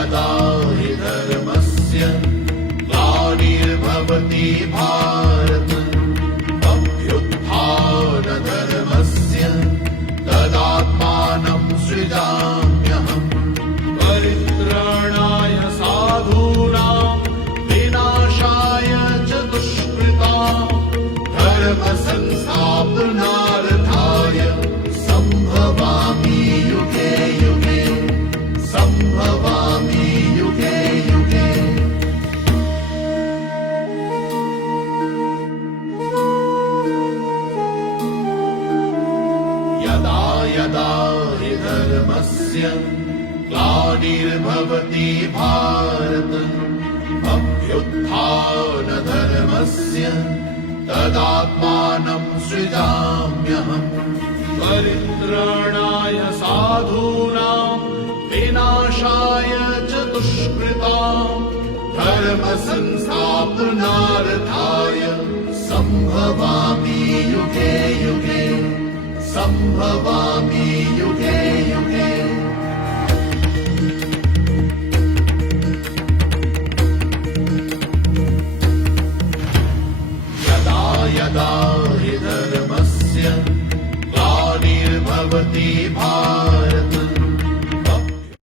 यदा हि धर्मस्य ग्लानिर्भवति भारत अभ्युत्थानधर्मस्य तदात्मानं सृजाम्यहम् परित्राणाय साधूनां विनाशाय च दुष्कृतां धर्मसंस्थापनार्थाय सम्भवामि युगे युगे सम्भवामि युगे युगे। यदा यदा हि धर्मस्य ग्लानिर्भवति भारत अभ्युत्थानधर्मस्य तदात्मानं सृजाम्यहम् परित्राणाय साधूनां विनाशाय च दुष्कृतां धर्मसंस्थापनार्थाय सम्भवामि युगे युगे सम्भवामि युगे युगे। यदा यदा हि धर्मस्य ग्लानिर्भवति भारत